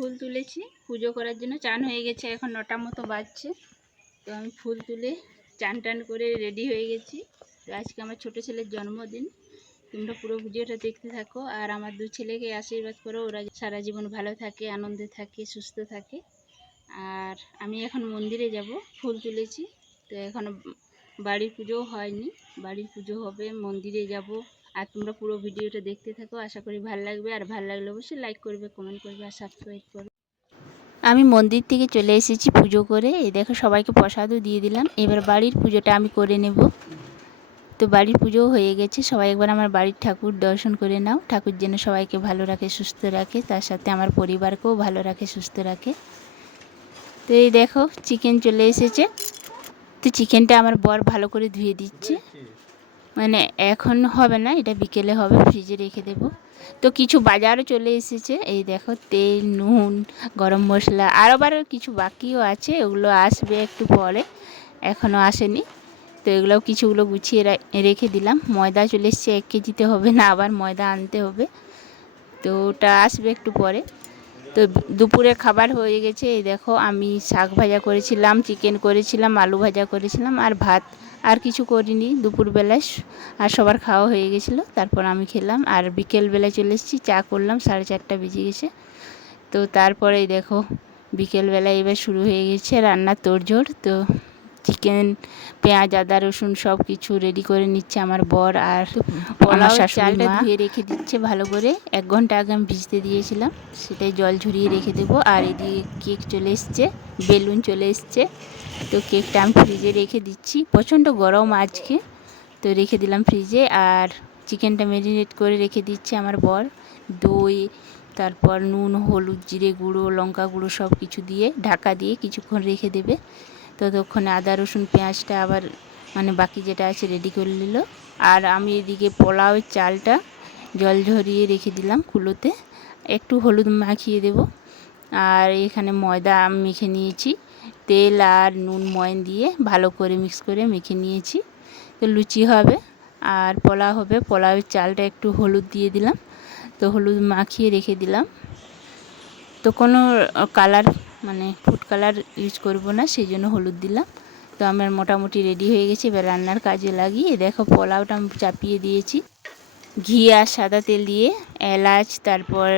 ফুল তুলেছি পুজো করার জন্য। চান হয়ে গেছে, এখন 9টার মতো বাজছে। তো আমি ফুল তুলে চান টান করে রেডি হয়ে গেছি। তো আজকে আমার ছোট ছেলের জন্মদিন। তোমরা পুরো ভিডিওটা দেখতে থাকো আর আমার 2 ছেলেকে আশীর্বাদ করো, ওরা সারা জীবন ভালো থাকে, আনন্দে থাকে, সুস্থ থাকে। আর আমি এখন মন্দিরে যাব, ফুল তুলেছি। তো এখন বাড়ির পুজোও হয়নি, বাড়ির পুজো হবে, মন্দিরে যাব। আর তোমরা পুরো ভিডিওটা দেখতে থাকো, আশা করি ভালো লাগবে। আর ভালো লাগলে অবশ্যই লাইক করবে, কমেন্ট করবে আর সাবস্ক্রাইব করবে। আমি মন্দির থেকে চলে এসেছি পুজো করে। এই দেখো সবাইকে প্রসাদও দিয়ে দিলাম। এবার বাড়ির পুজোটা আমি করে নেব। তো বাড়ির পুজোও হয়ে গেছে। সবাই একবার আমার বাড়ির ঠাকুর দর্শন করে নাও। ঠাকুর যেন সবাইকে ভালো রাখে, সুস্থ রাখে, তার সাথে আমার পরিবারকেও ভালো রাখে, সুস্থ রাখে। তো এই দেখো চিকেন চলে এসেছে। তো চিকেনটা আমার বর ভালো করে ধুয়ে দিচ্ছে। মানে এখন হবে না, এটা বিকেলে হবে, ফ্রিজে রেখে দেব। তো কিছু বাজারও চলে এসেছে। এই দেখো তেল, নুন, গরম মশলা, আবার কিছু বাকিও আছে, ওগুলো আসবে একটু পরে, এখনও আসেনি। তো এগুলোও কিছুগুলো গুছিয়ে রেখে দিলাম। ময়দা চলে এসছে, 1 কেজিতে হবে না, আবার ময়দা আনতে হবে। তো ওটা আসবে একটু পরে। তো দুপুরে খাবার হয়ে গেছে। এই দেখো আমি শাক ভাজা করেছিলাম, চিকেন করেছিলাম, আলু ভাজা করেছিলাম আর ভাত। আর কিছু করিনি দুপুরবেলায়। আর সবার খাওয়া হয়ে গেছিলো, তারপর আমি খেলাম। আর বিকেলবেলায় চলে এসেছি, চা করলাম, 4:30 বেজে গেছে। তো তারপরে দেখো বিকেলবেলায় এবার শুরু হয়ে গেছে রান্নার তোড়জোড়। তো চিকেন, পেঁয়াজ, আদা, রসুন সব কিছু রেডি করে নিচ্ছে আমার বর। আর আমার চালটা ধুয়ে রেখে দিচ্ছে ভালো করে। 1 ঘন্টা আগে আমি ভিজতে দিয়েছিলাম, সেটাই জল ঝরিয়ে রেখে দেবো। আর এদিকে কেক চলে এসছে, বেলুন চলে এসছে। তো কেকটা আমি ফ্রিজে রেখে দিচ্ছি, প্রচণ্ড গরম আজকে। তো রেখে দিলাম ফ্রিজে। আর চিকেনটা ম্যারিনেট করে রেখে দিচ্ছে আমার বর। দই, তারপর নুন, হলুদ, জিরে গুঁড়ো, লঙ্কা গুঁড়ো সব কিছু দিয়ে ঢাকা দিয়ে কিছুক্ষণ রেখে দেবে। ততক্ষণে আদা রসুন পেঁয়াজটা আবার মানে বাকি যেটা আছে রেডি করে নিল। আর আমি এদিকে পোলাওয়ের চালটা জল ঝরিয়ে রেখে দিলাম কুলোতে, একটু হলুদ মাখিয়ে দেব। আর এখানে ময়দা মেখে নিয়েছি, তেল আর নুন ময়ন দিয়ে ভালো করে মিক্স করে মেখে নিয়েছি। তো লুচি হবে আর পোলাও হবে। পোলাওয়ের চালটা একটু হলুদ দিয়ে দিলাম, তো হলুদ মাখিয়ে রেখে দিলাম। তো কোনো কালার মানে ফুড কালার ইউজ করব না, সেই জন্য হলুদ দিলাম। তো আমার মোটামুটি রেডি হয়ে গেছে, এবার রান্নার কাজে লাগিয়ে দেখো পোলাওটা আমি চাপিয়ে দিয়েছি ঘি আর সাদা তেল দিয়ে। এলাচ, তারপর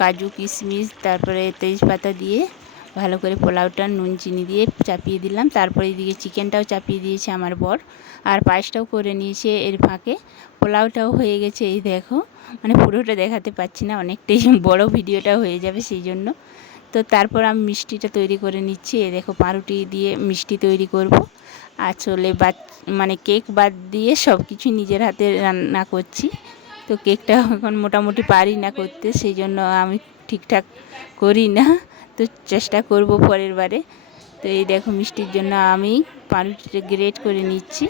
কাজু কিশমিশ, তারপরে তেজপাতা দিয়ে ভালো করে পোলাওটা নুন চিনি দিয়ে চাপিয়ে দিলাম। তারপরে এদিকে চিকেনটাও চাপিয়ে দিয়েছে আমার বর, আর পায়েসটাও করে নিয়েছে এর ফাঁকে। পোলাওটাও হয়ে গেছে। এই দেখো মানে পুরোটা দেখাতে পাচ্ছি না, অনেকটাই বড় ভিডিওটা হয়ে যাবে সেই জন্য। তো তারপর আমি মিষ্টিটা তৈরি করে নিচ্ছি। এই দেখো পাউরুটি দিয়ে মিষ্টি তৈরি করব। আসলে মানে কেক বাদ দিয়ে সব কিছু নিজের হাতে রান্না করছি। তো কেকটা এখন মোটামুটি পারি না করতে, সেই জন্য আমি ঠিকঠাক করি না। তো চেষ্টা করব পরের বারে। তো এই দেখো মিষ্টির জন্য আমি পাউরুটিটা গ্রেট করে নিচ্ছি।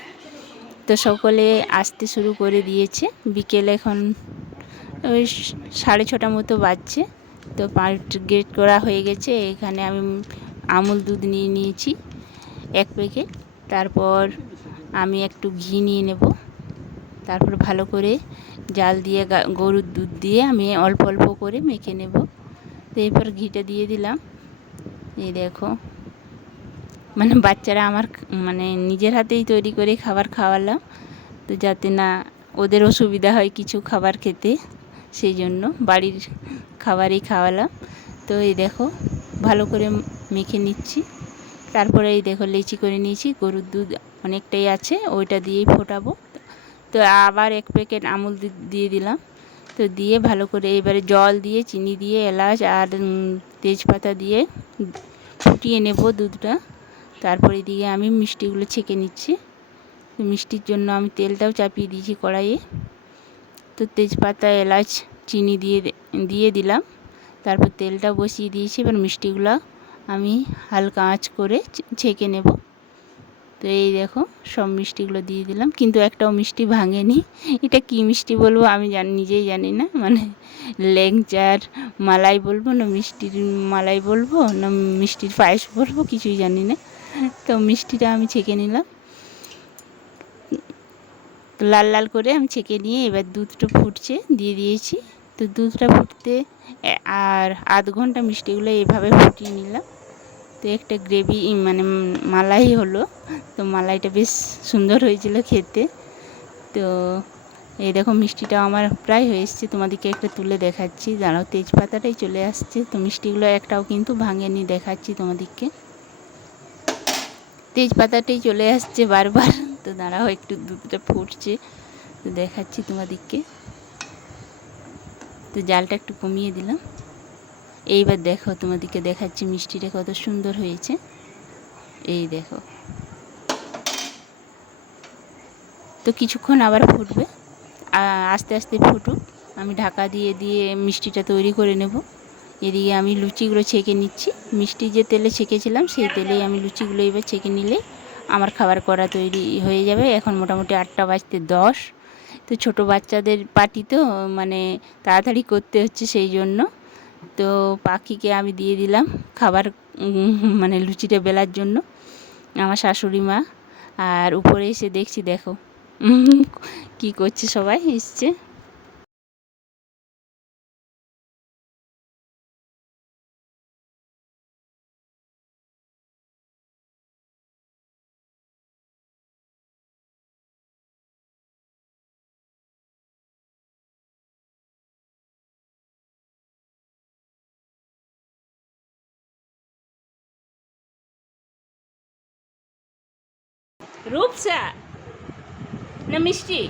তো সকলে আসতে শুরু করে দিয়েছে। বিকেল এখন ওই 6:30 মতো বাজছে। তো পাউরুটি গ্রেট করা হয়ে গেছে। এখানে আমি আমুল দুধ নিয়ে নিয়েছি 1 প্যাকেট। তারপর আমি একটু ঘি নিয়ে নেব। তারপর ভালো করে জাল দিয়ে গরুর দুধ দিয়ে আমি অল্প অল্প করে মেখে নেব। তো এরপর ঘিটা দিয়ে দিলাম। এই দেখো মানে বাচ্চারা আমার মানে নিজের হাতেই তৈরি করে খাবার খাওয়ালাম, তো যাতে না ওদের অসুবিধা হয় কিছু খাবার খেতে, সেই জন্য বাড়ির খাবারই খাওয়ালাম। তো এই দেখো ভালো করে মেখে নিচ্ছি। তারপরে এই দেখো লেচি করে নিয়েছি, গরুর দুধ অনেকটাই আছে, ওইটা দিয়েই ফোটাবো। তো আবার 1 প্যাকেট আমুল দুধ দিয়ে দিলাম। তো দিয়ে ভালো করে এবারে জল দিয়ে, চিনি দিয়ে, এলাচ আর তেজপাতা দিয়ে ফুটিয়ে নেব দুধটা। তারপরে এদিকে আমি মিষ্টিগুলো ছেঁকে নিচ্ছি। তো মিষ্টির জন্য আমি তেলটাও চাপিয়ে দিয়েছি কড়াইয়ে। তো তেজপাতা, এলাচ, চিনি দিয়ে দিলাম। তারপর তেলটা বসিয়ে দিয়েছি। এবার মিষ্টিগুলো আমি হালকা আঁচ করে ছেঁকে নেব। তো এই দেখো সব মিষ্টিগুলো দিয়ে দিলাম, কিন্তু একটাও মিষ্টি ভাঙেনি। এটা কি মিষ্টি বলবো আমি নিজেই জানি না, মানে ল্যাংচার মালাই বলবো না মিষ্টির মালাই বলবো না মিষ্টির পায়েস বলবো, কিছুই জানি না। তো মিষ্টিটা আমি ছেঁকে নিলাম, লাল লাল করে আমি ছেঁকে নিয়ে এবার দুধটা ফুটছে দিয়ে দিয়েছি। তো দুধটা ফুটতে আর আধ ঘন্টা মিষ্টিগুলো এইভাবে ফুটিয়ে নিলাম। তো একটা গ্রেভি মানে মালাই হলো। তো মালাইটা বেশ সুন্দর হয়েছিল খেতে। তো এই দেখো মিষ্টিটা আমার প্রায় হয়ে এসছে, তোমাদেরকে একটা তুলে দেখাচ্ছি। দাঁড়াও, তেজপাতাটাই চলে আসছে। তো মিষ্টিগুলো একটাও কিন্তু ভাঙেনি, দেখাচ্ছি তোমাদেরকে। তেজপাতাটাই চলে আসছে বারবার। তো দাঁড়াও, একটু দুধটা ফুটছে, তো দেখাচ্ছি তোমাদেরকে। তো জালটা একটু কমিয়ে দিলাম। এইবার দেখো, তোমাদেরকে দেখাচ্ছি মিষ্টিটা কত সুন্দর হয়েছে। এই দেখো। তো কিছুক্ষণ আবার ফুটবে, আস্তে আস্তে ফুটুক। আমি ঢাকা দিয়ে দিয়ে মিষ্টিটা তৈরি করে নেব। এদিকে আমি লুচিগুলো ছেঁকে নিচ্ছি। মিষ্টি যে তেলে ছেঁকেছিলাম সেই তেলেই আমি লুচিগুলো এবার ছেঁকে নিলে আমার খাবার করা তৈরি হয়ে যাবে। এখন মোটামুটি 8টা বাজতে 10। তো ছোটো বাচ্চাদের পার্টি তো মানে তাড়াতাড়ি করতে হচ্ছে, সেই জন্য। তো পাখিকে আমি দিয়ে দিলাম খাবার, মানে লুচিটা বেলার জন্য, আমার শাশুড়ি মা। আর উপরে এসে দেখছি, দেখো কি করছে, সবাই এসছে। রূপসা না মিষ্টি?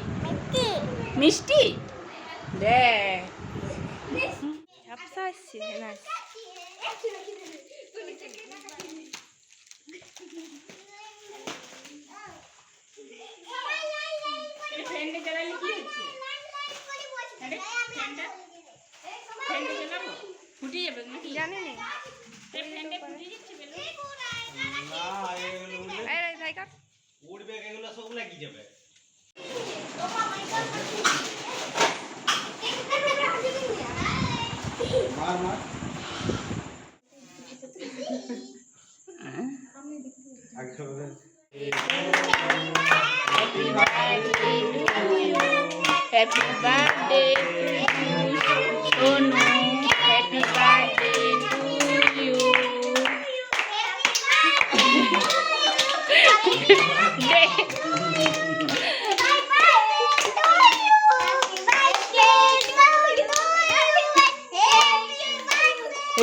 মিষ্টি দেখ, ঝাপসা আসছে না। ফ্যানটা চালালে কি হচ্ছে? ফ্যানটা চালাবো, ফুটে যাবে নাকি? জানি না, ফ্যানটা ফুটে যাচ্ছে বেলুন। উড়বে, এগুলো সব লাগি যাবে। মার মার Happy birthday to you, Sonu. Happy birthday to you.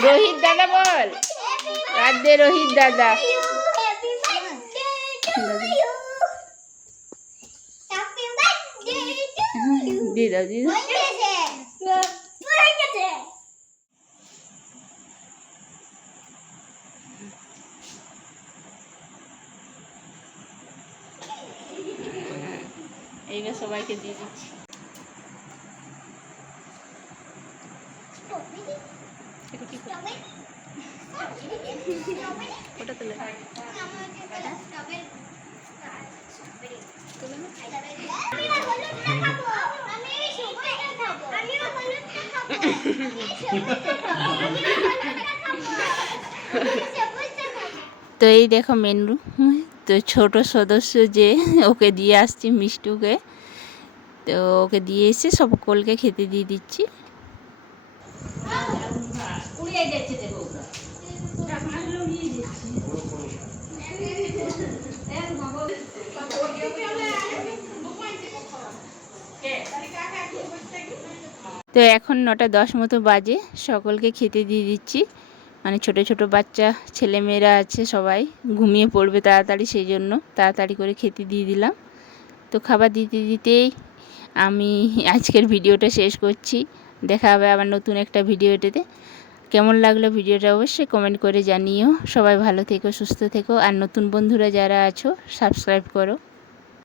Rohit दादा बोल, राधे रोहित दादा। दीदा दीदा এইবার সবাইকে দিয়ে দিচ্ছি। ওটা তুলে তো এই দেখো মেনু। তো ছোট সদস্য যে, ওকে দিয়ে আসছি মিষ্টুকে। তো ওকে দিয়ে এসে সকলকে খেতে দিয়ে দিচ্ছি। তো এখন 9টা 10 মতো বাজে, সকলকে খেতে দিয়ে দিচ্ছি। মানে ছোট ছোট বাচ্চা ছেলেমেয়েরা আছে, সবাই ঘুমিয়ে পড়বে তাড়াতাড়ি, সেই জন্য তাড়াতাড়ি করে খেতে দিয়ে দিলাম। তো খাবার দিতে দিতেই আমি আজকের ভিডিওটা শেষ করছি। দেখা হবে আবার নতুন একটা ভিডিওটাতে। কেমন লাগলো ভিডিওটা অবশ্যই কমেন্ট করে জানিও। সবাই ভালো থেকো, সুস্থ থেকো। আর নতুন বন্ধুরা যারা আছো সাবস্ক্রাইব করো।